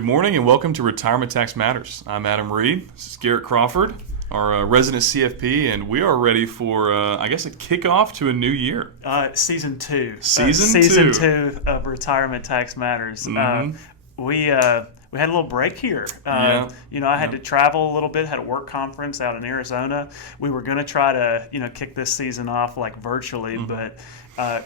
Good morning and welcome to Retirement Tax Matters. I'm Adam Reed. This is Garrett Crawford, our resident CFP, and we are ready for, a kickoff to a new year. Season 2. Season 2 of Retirement Tax Matters. Mm-hmm. We had a little break here. I had to travel a little bit, had a work conference out in Arizona. We were going to try to, kick this season off virtually, but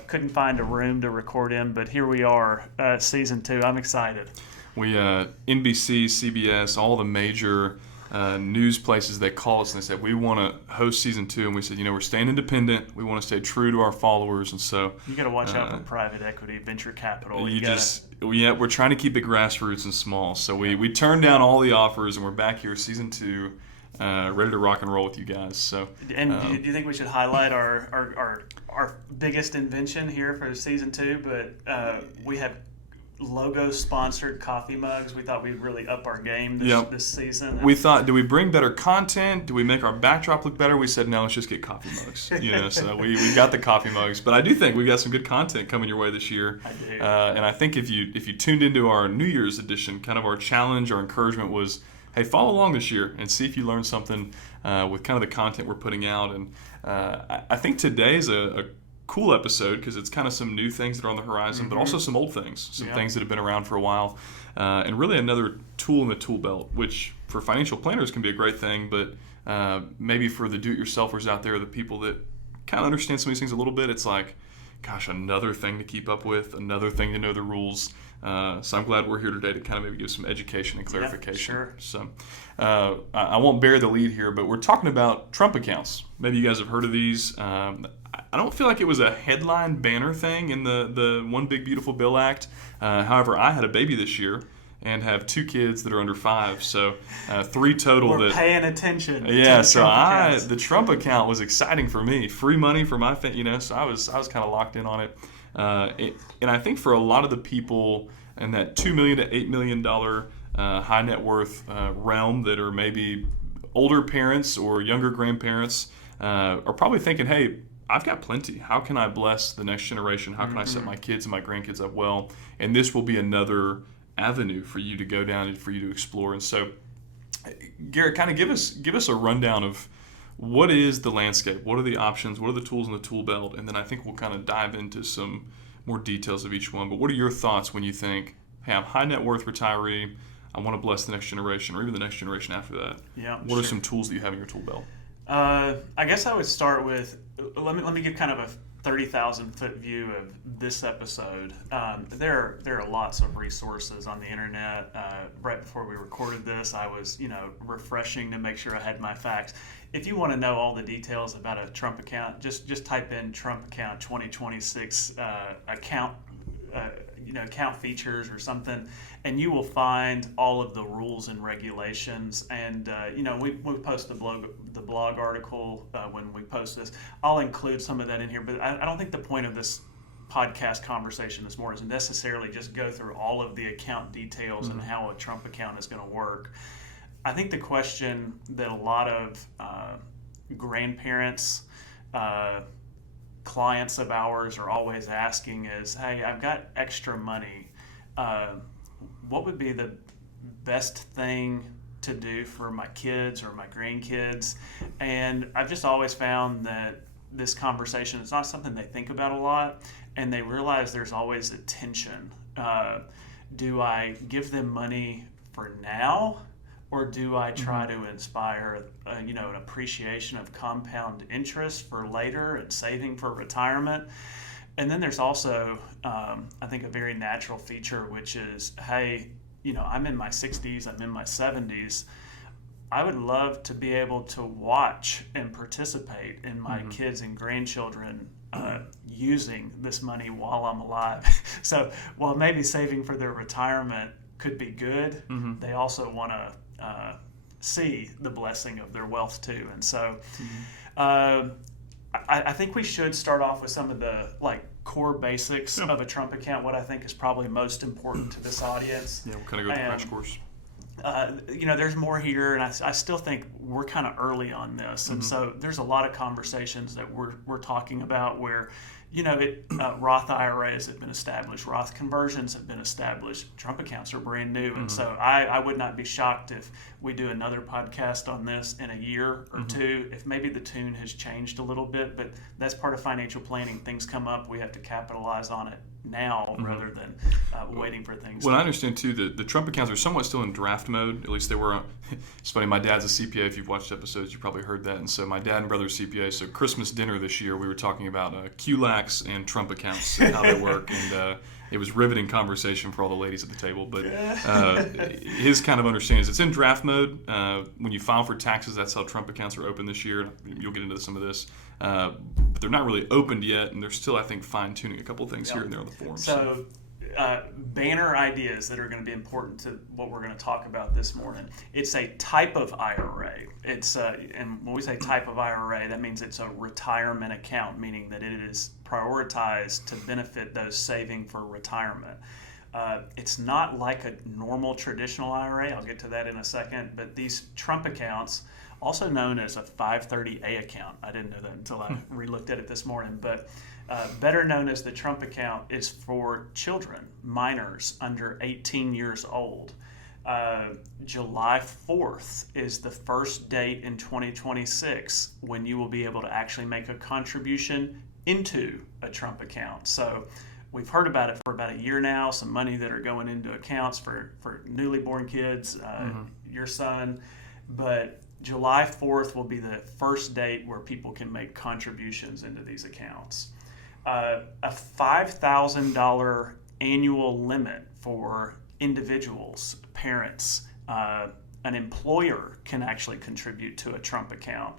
couldn't find a room to record in. But here we are, Season 2. I'm excited. We, NBC, CBS, all the major news places, they call us and they said, we want to host Season 2. And we said, we're staying independent. We want to stay true to our followers. And so you got to watch out for private equity, venture capital. We're trying to keep it grassroots and small. So we turned down all the offers and we're back here, Season 2, ready to rock and roll with you guys. So, and do you think we should highlight our biggest invention here for Season 2? But we have logo-sponsored coffee mugs. We thought we'd really up our game this season. We thought, do we bring better content? Do we make our backdrop look better? We said, no, let's just get coffee mugs. So we got the coffee mugs. But I do think we got some good content coming your way this year. I do. And I think if you tuned into our New Year's edition, kind of our challenge, our encouragement was, hey, follow along this year and see if you learn something with kind of the content we're putting out. And I think today's a cool episode because it's kind of some new things that are on the horizon, but also some old things, things that have been around for a while, and really another tool in the tool belt, which for financial planners can be a great thing, but maybe for the do-it-yourselfers out there, the people that kind of understand some of these things a little bit, it's like, gosh, another thing to keep up with, another thing to know the rules. So I'm glad we're here today to kind of maybe give some education and clarification. Yeah, sure. So I won't bear the lead here, but we're talking about Trump accounts. Maybe you guys have heard of these. I don't feel like it was a headline banner thing in the One Big Beautiful Bill Act. However, I had a baby this year and have 2 kids that are under 5, so 3 total. We're paying attention. Yeah, the Trump account was exciting for me. Free money for my family, so I was kind of locked in on it. And I think for a lot of the people in that $2 million to $8 million high net worth realm that are maybe older parents or younger grandparents are probably thinking, hey, I've got plenty. How can I bless the next generation? How can I set my kids and my grandkids up well? And this will be another avenue for you to go down and for you to explore. And so, Garrett, kind of give us a rundown of what is the landscape? What are the options? What are the tools in the tool belt? And then I think we'll kind of dive into some more details of each one. But what are your thoughts when you think, hey, I'm a high net worth retiree, I want to bless the next generation or even the next generation after that? Yeah. What are some tools that you have in your tool belt? I guess I would start with, let me give kind of a 30,000-foot view of this episode. There are lots of resources on the internet. Right before we recorded this, I was refreshing to make sure I had my facts. If you want to know all the details about a Trump account, just type in Trump account 2026 account features or something, and you will find all of the rules and regulations. And we post the blog article when we post this. I'll include some of that in here, but I don't think the point of this podcast conversation this morning is necessarily just go through all of the account details and how a Trump account is going to work. I think the question that a lot of grandparents, clients of ours are always asking is, hey, I've got extra money. What would be the best thing to do for my kids or my grandkids? And I've just always found that this conversation is not something they think about a lot, and they realize there's always a tension. Do I give them money for now? Or do I try to inspire, an appreciation of compound interest for later and saving for retirement? And then there's also, I think, a very natural feature, which is, hey, I'm in my 60s, I'm in my 70s. I would love to be able to watch and participate in my kids and grandchildren using this money while I'm alive. So while maybe saving for their retirement could be good, they also want to see the blessing of their wealth too. And so I think we should start off with some of the core basics of a Trump account, what I think is probably most important to this audience. Yeah, we'll kind of go through the crash course. There's more here, and I still think we're kind of early on this. And so there's a lot of conversations that we're talking about where, Roth IRAs have been established, Roth Conversions have been established, Trump accounts are brand new. And so I would not be shocked if we do another podcast on this in a year or two, if maybe the tune has changed a little bit, but that's part of financial planning. Things come up, we have to capitalize on it now rather than waiting for things. Well, I understand too that the Trump accounts are somewhat still in draft mode. At least they were. It's funny. My dad's a CPA. If you've watched episodes, you probably heard that. And so my dad and brother are CPA. So Christmas dinner this year, we were talking about QLACs and Trump accounts and how they work. And it was riveting conversation for all the ladies at the table. But his kind of understanding is it's in draft mode. When you file for taxes, that's how Trump accounts are open this year. You'll get into some of this. But they're not really opened yet, and they're still, I think, fine-tuning a couple of things here and there on the form. So banner ideas that are going to be important to what we're going to talk about this morning. It's a type of IRA. And when we say type of IRA, that means it's a retirement account, meaning that it is prioritized to benefit those saving for retirement. It's not like a normal traditional IRA. I'll get to that in a second. But these Trump accounts, also known as a 530A account. I didn't know that until I re-looked at it this morning. But better known as the Trump account is for children, minors under 18 years old. July 4th is the first date in 2026 when you will be able to actually make a contribution into a Trump account. So we've heard about it for about a year now, some money that are going into accounts for newly born kids, your son. But July 4th will be the first date where people can make contributions into these accounts. A $5,000 annual limit for individuals, parents, an employer can actually contribute to a Trump account.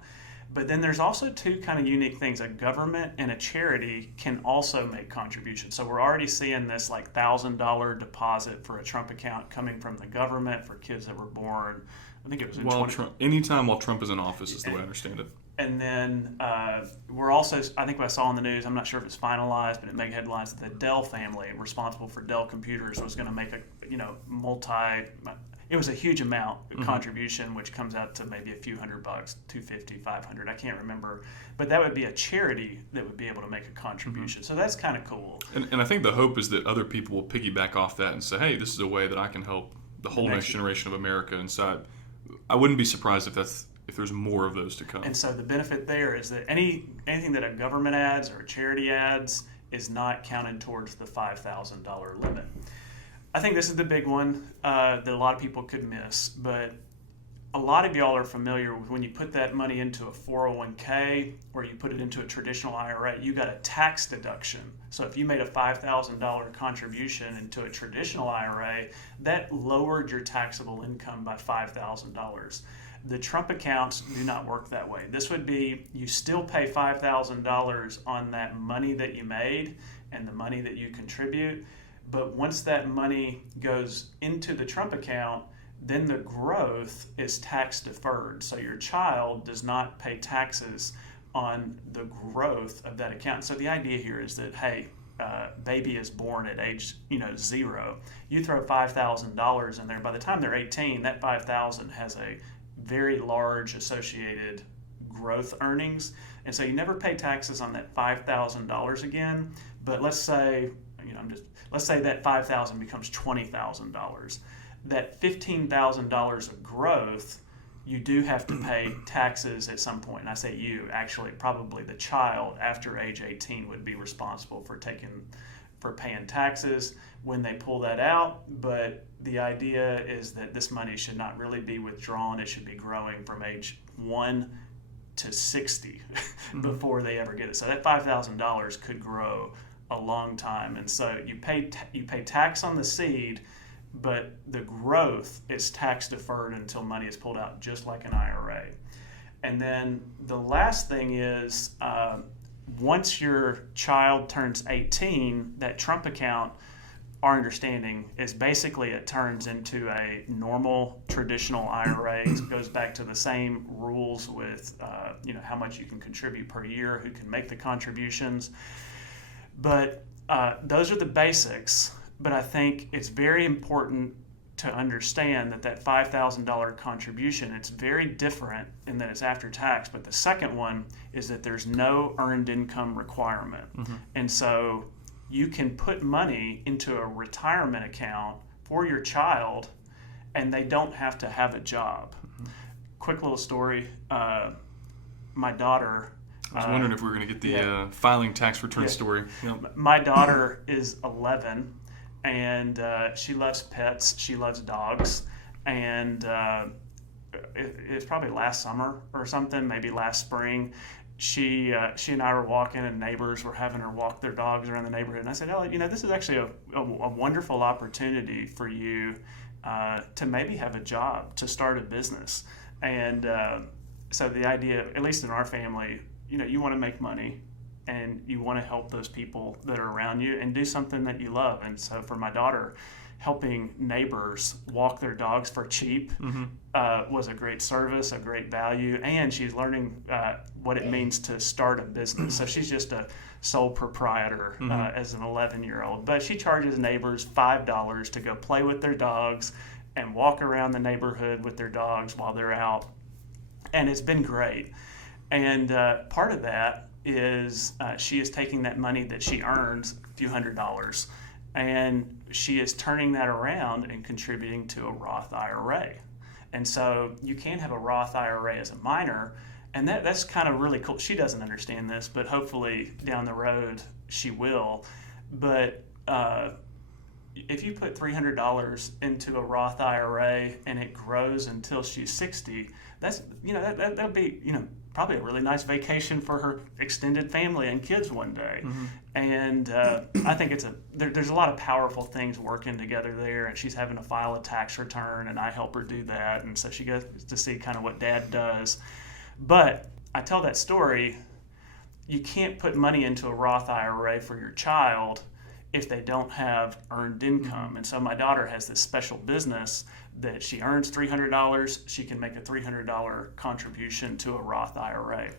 But then there's also two kind of unique things. A government and a charity can also make contributions. So we're already seeing this like $1,000 deposit for a Trump account coming from the government for kids that were born. I think it was in anytime while Trump is in office is the way I understand it. And then we're also, I think what I saw on the news, I'm not sure if it's finalized, but it made headlines that the Dell family, responsible for Dell computers, was going to make a it was a huge amount contribution, which comes out to maybe a few $100, $250, $500, I can't remember. But that would be a charity that would be able to make a contribution. So that's kind of cool. And I think the hope is that other people will piggyback off that and say, hey, this is a way that I can help the whole next generation of America. And so I wouldn't be surprised if there's more of those to come. And so the benefit there is that anything that a government adds or a charity adds is not counted towards the $5,000 limit. I think this is the big one that a lot of people could miss, but a lot of y'all are familiar with when you put that money into a 401k or you put it into a traditional IRA, you got a tax deduction. So if you made a $5,000 contribution into a traditional IRA, that lowered your taxable income by $5,000. The Trump accounts do not work that way. This would be, you still pay $5,000 on that money that you made and the money that you contribute, but once that money goes into the Trump account, then the growth is tax deferred. So your child does not pay taxes on the growth of that account. So the idea here is that, hey, baby is born at age 0. You throw $5,000 in there. By the time they're 18, that $5,000 has a very large associated growth earnings. And so you never pay taxes on that $5,000 again. But let's say, let's say that $5,000 becomes $20,000. That $15,000 of growth, you do have to pay taxes at some point. And I say you, actually, probably the child after age 18 would be responsible for paying taxes when they pull that out. But the idea is that this money should not really be withdrawn. It should be growing from age 1 to 60 before they ever get it. So that $5,000 could grow a long time. And so you pay tax on the seed, but the growth is tax deferred until money is pulled out, just like an IRA. And then the last thing is, once your child turns 18, that Trump account, our understanding is basically it turns into a normal traditional IRA. It goes back to the same rules with how much you can contribute per year, who can make the contributions. But those are the basics. But I think it's very important to understand that $5,000 contribution, it's very different in that it's after tax, but the second one is that there's no earned income requirement. And so you can put money into a retirement account for your child and they don't have to have a job. Quick little story. My daughter... I was wondering if we were going to get the filing tax return story. Yep. My daughter is 11, and she loves pets. She loves dogs. And it was probably last summer or something, maybe last spring. She and I were walking, and neighbors were having her walk their dogs around the neighborhood. And I said, "Oh, this is actually a wonderful opportunity for you to maybe have a job, to start a business." And so the idea, at least in our family, you want to make money and you want to help those people that are around you and do something that you love. And so for my daughter, helping neighbors walk their dogs for cheap was a great service, a great value, and she's learning what it means to start a business. So she's just a sole proprietor as an 11-year-old, but she charges neighbors $5 to go play with their dogs and walk around the neighborhood with their dogs while they're out, and it's been great. And part of that is she is taking that money that she earns, a few $100s, and she is turning that around and contributing to a Roth IRA. And so you can have a Roth IRA as a minor, and that's kind of really cool. She doesn't understand this, but hopefully down the road she will. But if you put $300 into a Roth IRA and it grows until she's 60, that's that'll be probably a really nice vacation for her extended family and kids one day. And I think there's a lot of powerful things working together there, and she's having to file a tax return, and I help her do that, and so she gets to see kind of what Dad does. But I tell that story, you can't put money into a Roth IRA for your child if they don't have earned income. And so my daughter has this special business that she earns $300, she can make a $300 contribution to a Roth IRA.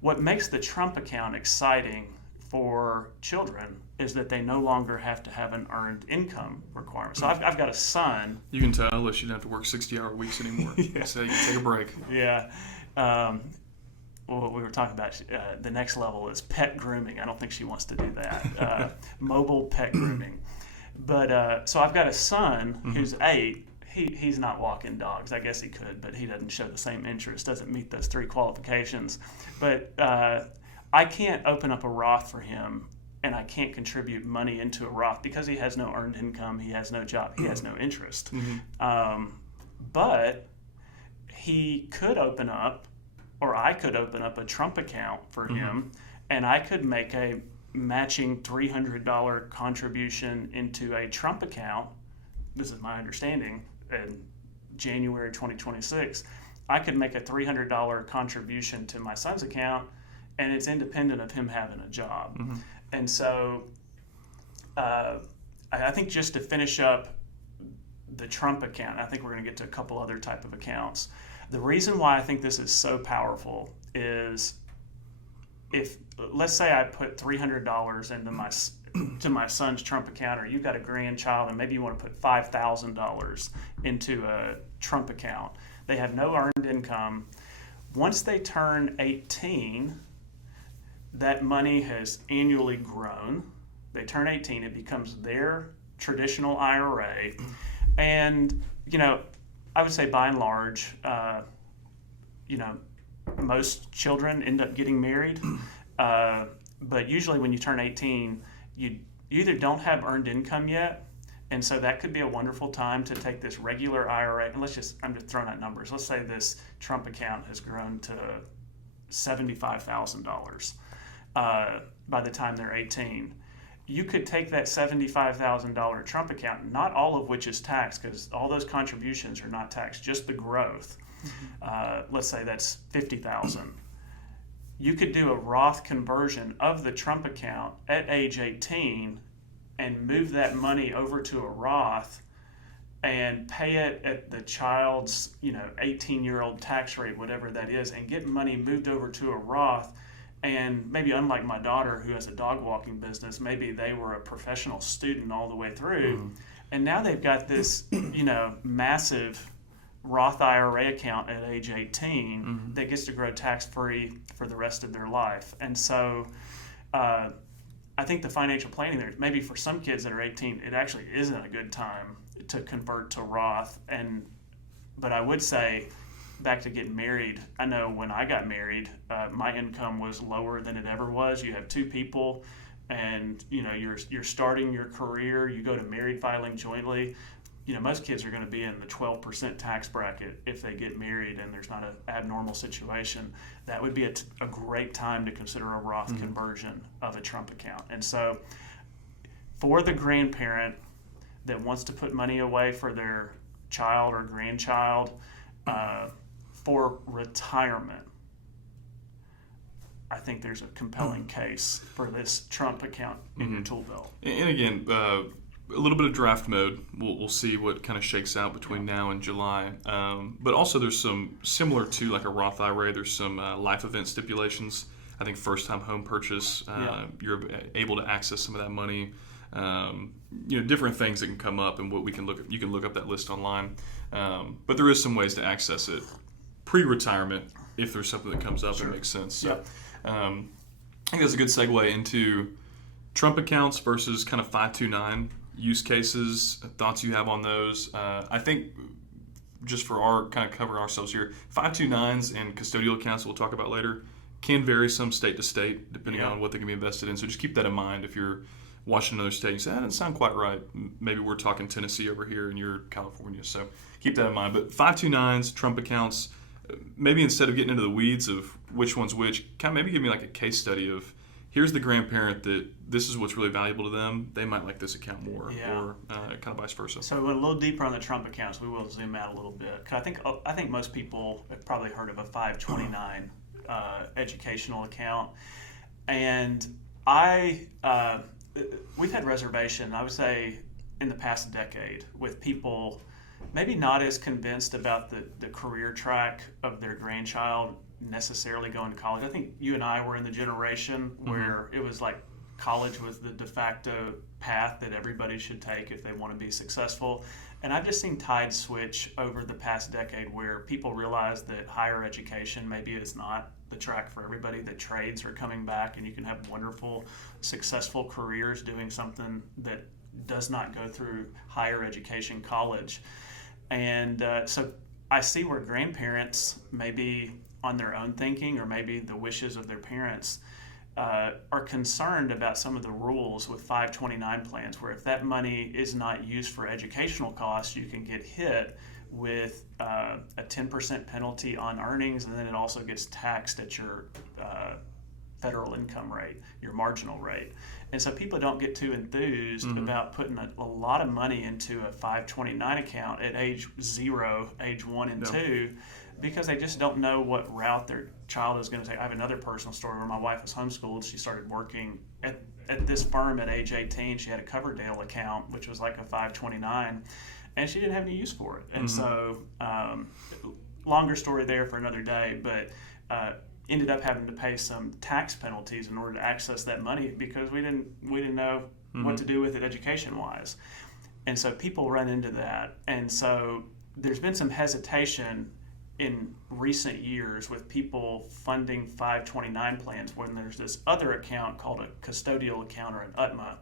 What makes the Trump account exciting for children is that they no longer have to have an earned income requirement. So I've got a son. You can tell she didn't have to work 60-hour weeks anymore. So you can take a break. Yeah. Well, we were talking about the next level is pet grooming. I don't think she wants to do that. Mobile pet grooming. But so I've got a son who's 8. He's not walking dogs. I guess he could, but he doesn't show the same interest, doesn't meet those 3 qualifications. But I can't open up a Roth for him, and I can't contribute money into a Roth because he has no earned income, he has no job, he has no interest. But he could open up, or I could open up a Trump account for him, and I could make a matching $300 contribution into a Trump account. This is my understanding. In January 2026, I could make a $300 contribution to my son's account, and it's independent of him having a job. And so I think just to finish up the Trump account, I think we're going to get to a couple other type of accounts. The reason why I think this is so powerful is if, let's say I put $300 into my son's Trump account, or you've got a grandchild and maybe you want to put $5,000 into a Trump account. They have no earned income. Once they turn 18, that money has annually grown. They turn 18, it becomes their traditional IRA. And, I would say by and large, most children end up getting married. But usually when you turn 18, you either don't have earned income yet, and so that could be a wonderful time to take this regular IRA, and I'm just throwing out numbers. Let's say this Trump account has grown to $75,000 by the time they're 18. You could take that $75,000 Trump account, not all of which is taxed, because all those contributions are not taxed, just the growth. Let's say that's $50,000. You could do a Roth conversion of the Trump account at age 18 and move that money over to a Roth and pay it at the child's 18-year-old tax rate, whatever that is, and get money moved over to a Roth. And maybe unlike my daughter who has a dog walking business, maybe they were a professional student all the way through. And now they've got this, massive Roth IRA account at age 18 that gets to grow tax-free for the rest of their life. And so I think the financial planning there, maybe for some kids that are 18, it actually isn't a good time to convert to Roth. But I would say, back to getting married, I know when I got married, my income was lower than it ever was. You have two people, and you're starting your career. You go to married filing jointly. Most kids are going to be in the 12% tax bracket if they get married and there's not an abnormal situation. That would be a great time to consider a Roth conversion of a Trump account. And so for the grandparent that wants to put money away for their child or grandchild for retirement, I think there's a compelling case for this Trump account in your tool belt. And again, a little bit of draft mode. We'll see what kind of shakes out between now and July. But also there's some, similar to like a Roth IRA, there's some life event stipulations. I think first-time home purchase, you're able to access some of that money. Different things that can come up, and what we can look at. You can look up that list online. But there is some ways to access it pre-retirement if there's something that comes up and makes sense. So I think that's a good segue into Trump accounts versus kind of 529 use cases, thoughts you have on those. I think just for our kind of covering ourselves here, 529s and custodial accounts we'll talk about later can vary some state to state depending on what they can be invested in. So just keep that in mind if you're watching another state and say, that doesn't sound quite right. Maybe we're talking Tennessee over here and you're California. So keep that in mind. But 529s, Trump accounts, maybe instead of getting into the weeds of which one's which, kind of maybe give me like a case study of here's the grandparent that this is what's really valuable to them. They might like this account more, or kind of vice versa. So we went a little deeper on the Trump accounts. We will zoom out a little bit. I think most people have probably heard of a 529 educational account, and we've had reservation, I would say, in the past decade with people maybe not as convinced about the career track of their grandchild necessarily going to college. I think you and I were in the generation where it was like college was the de facto path that everybody should take if they want to be successful. And I've just seen tides switch over the past decade where people realize that higher education maybe is not the track for everybody, that trades are coming back and you can have wonderful, successful careers doing something that does not go through higher education, college. And so I see where grandparents maybe on their own thinking, or maybe the wishes of their parents, are concerned about some of the rules with 529 plans, where if that money is not used for educational costs, you can get hit with a 10% penalty on earnings, and then it also gets taxed at your federal income rate, your marginal rate. And so people don't get too enthused about putting a lot of money into a 529 account at age 0, age 1 and 2, because they just don't know what route their child is going to take. I have another personal story where my wife was homeschooled. She started working at this firm at age 18. She had a Coverdale account, which was like a 529, and she didn't have any use for it. And so, longer story there for another day, but ended up having to pay some tax penalties in order to access that money because we didn't know what to do with it education-wise. And so people run into that. And so there's been some hesitation in recent years with people funding 529 plans when there's this other account called a custodial account, or an UTMA,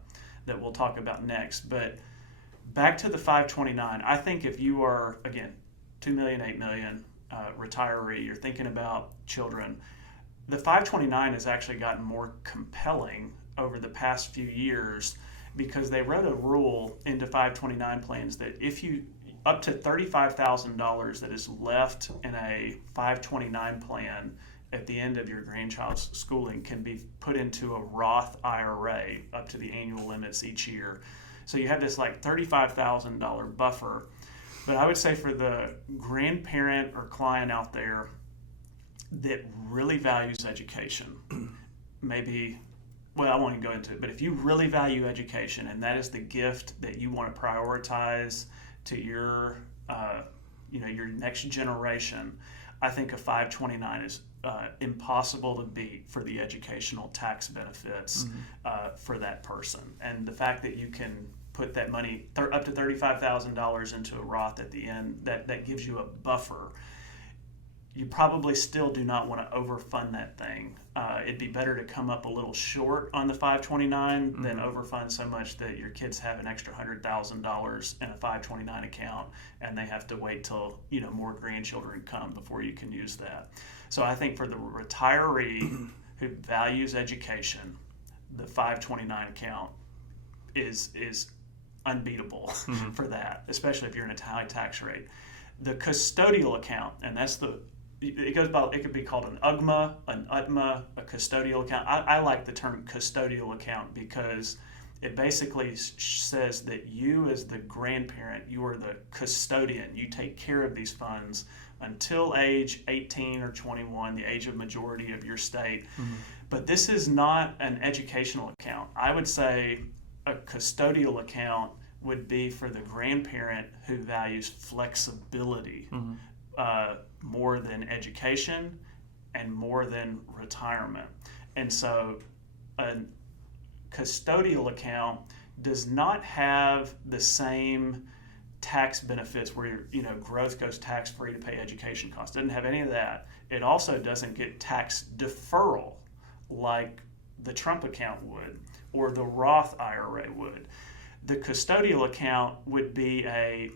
that we'll talk about next. But back to the 529, I think if you are, again, 2 million, 8 million, retiree, you're thinking about children, the 529 has actually gotten more compelling over the past few years because they wrote a rule into 529 plans that if you up to $35,000 that is left in a 529 plan at the end of your grandchild's schooling can be put into a Roth IRA up to the annual limits each year. So you have this like $35,000 buffer. But I would say for the grandparent or client out there that really values education, maybe, well, I won't even go into it, but if you really value education and that is the gift that you want to prioritize to your, your next generation, I think a 529 is impossible to beat for the educational tax benefits for that person. And the fact that you can put that money up to $35,000 into a Roth at the end. That gives you a buffer. You probably still do not want to overfund that thing. It'd be better to come up a little short on the 529 than overfund so much that your kids have an extra $100,000 in a 529 account and they have to wait till more grandchildren come before you can use that. So I think for the retiree who values education, the 529 account is unbeatable for that, especially if you're in a high tax rate. The custodial account, and that's it could be called an UGMA, an UTMA, a custodial account. I like the term custodial account because it basically says that you as the grandparent, you are the custodian. You take care of these funds until age 18 or 21, the age of majority of your state. But this is not an educational account. I would say a custodial account would be for the grandparent who values flexibility more than education and more than retirement. And so a custodial account does not have the same tax benefits where growth goes tax-free to pay education costs. It doesn't have any of that. It also doesn't get tax deferral like the Trump account would or the Roth IRA would. The custodial account would be a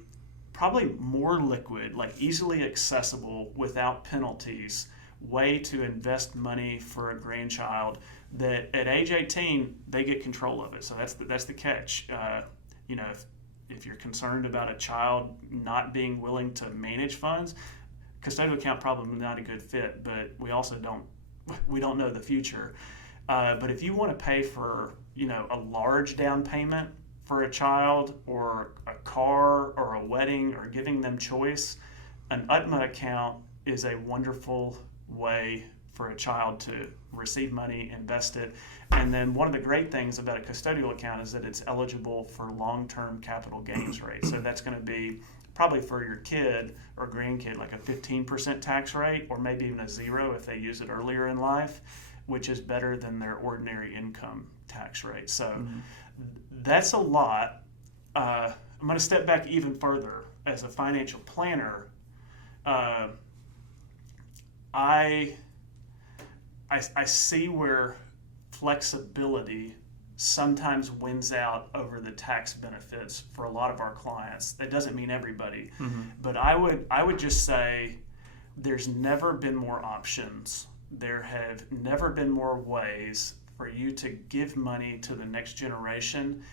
probably more liquid, like easily accessible without penalties way to invest money for a grandchild that at age 18 they get control of it. So that's the catch. If you're concerned about a child not being willing to manage funds, custodial account probably not a good fit. But we also don't know the future. But if you want to pay for a large down payment for a child or a car or a wedding or giving them choice, an UTMA account is a wonderful way for a child to receive money, invest it. And then one of the great things about a custodial account is that it's eligible for long-term capital gains rate. So that's going to be probably for your kid or grandkid like a 15% tax rate or maybe even a 0 if they use it earlier in life, which is better than their ordinary income tax rate. So that's a lot. I'm going to step back even further. As a financial planner, I see where flexibility sometimes wins out over the tax benefits for a lot of our clients. That doesn't mean everybody, but I would just say there's never been more options. There have never been more ways for you to give money to the next generation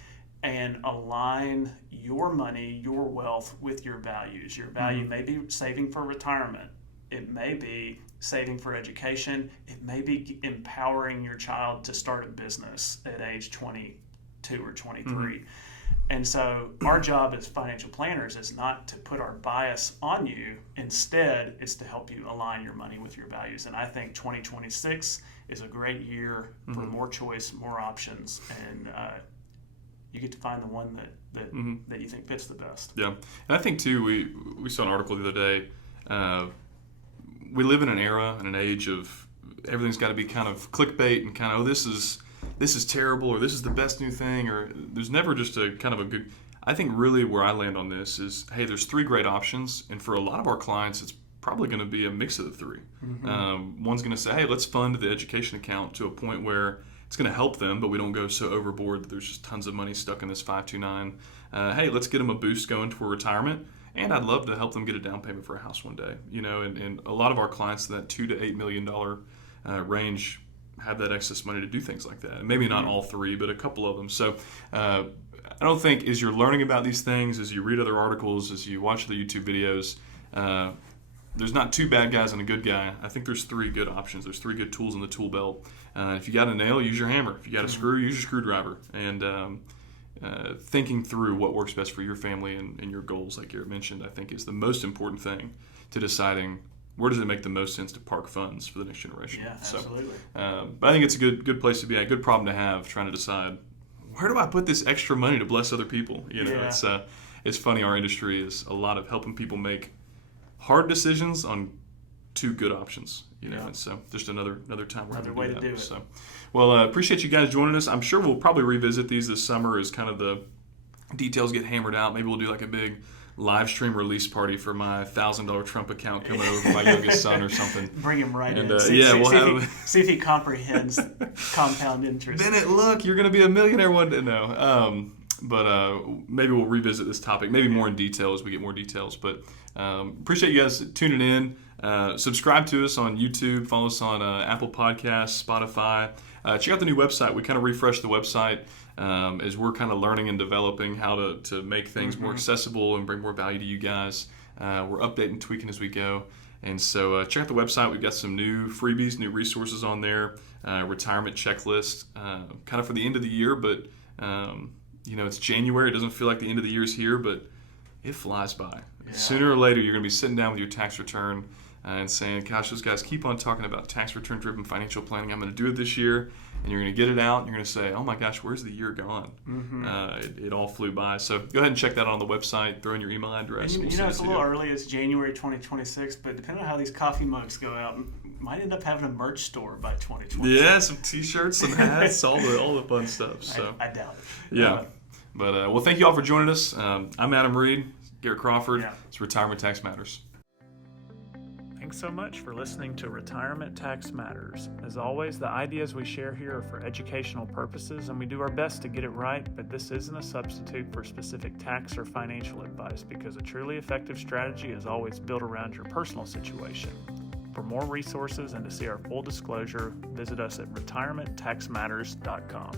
and align your money, your wealth with your values. Your value may be saving for retirement. It may be saving for education. It may be empowering your child to start a business at age 22 or 23. And so our job as financial planners is not to put our bias on you. Instead, it's to help you align your money with your values. And I think 2026 is a great year for more choice, more options, and you get to find the one that you think fits the best. Yeah, and I think too, we saw an article the other day. We live in an era and an age of everything's got to be kind of clickbait and kind of, this is terrible, or this is the best new thing, or there's never just a kind of a good. I think really where I land on this is, hey, there's 3 great options, and for a lot of our clients, it's probably going to be a mix of the 3. One's going to say, hey, let's fund the education account to a point where it's going to help them, but we don't go so overboard that there's just tons of money stuck in this 529. Hey, let's get them a boost going toward retirement. And I'd love to help them get a down payment for a house one day. And a lot of our clients, that $2 to $8 million range, have that excess money to do things like that. Maybe not all 3, but a couple of them. So I don't think as you're learning about these things, as you read other articles, as you watch the YouTube videos, there's not 2 bad guys and a good guy. I think there's 3 good options. There's 3 good tools in the tool belt. If you got a nail, use your hammer. If you got a screw, use your screwdriver. And thinking through what works best for your family and your goals, like Garrett mentioned, I think is the most important thing to deciding where does it make the most sense to park funds for the next generation. Yeah, absolutely. But I think it's a good place to be, a good problem to have, trying to decide, where do I put this extra money to bless other people? It's funny, our industry is a lot of helping people make hard decisions on 2 good options. And so just another time we're another way to do it. So, well, appreciate you guys joining us. I'm sure we'll probably revisit these this summer as kind of the details get hammered out. Maybe we'll do like a big live stream release party for my $1,000 Trump account coming over for my youngest son or something. Bring him right And, in. See if he comprehends compound interest. Bennett, look, you're going to be a millionaire one day. No. But maybe we'll revisit this topic, maybe more in detail as we get more details. But appreciate you guys tuning in. Subscribe to us on YouTube. Follow us on Apple Podcasts, Spotify. Check out the new website. We kind of refreshed the website as we're kind of learning and developing how to make things more accessible and bring more value to you guys. We're updating, tweaking as we go. And so check out the website. We've got some new freebies, new resources on there. Retirement checklist, kind of for the end of the year, but it's January. It doesn't feel like the end of the year is here, but it flies by. Yeah. Sooner or later, you're going to be sitting down with your tax return and saying, gosh, those guys keep on talking about tax return driven financial planning. I'm going to do it this year. And you're going to get it out and you're going to say, oh my gosh, where's the year gone? It all flew by. So go ahead and check that out on the website. Throw in your email address. And it's a little early. It's January 2026, but depending on how these coffee mugs go out, might end up having a merch store by 2026. Yeah, some T-shirts, some hats, all the fun stuff. So I doubt it. Yeah. But well, thank you all for joining us. I'm Adam Reed, Garrett Crawford. Yeah. It's Retirement Tax Matters. Thanks so much for listening to Retirement Tax Matters. As always, the ideas we share here are for educational purposes, and we do our best to get it right, but this isn't a substitute for specific tax or financial advice because a truly effective strategy is always built around your personal situation. For more resources and to see our full disclosure, visit us at retirementtaxmatters.com.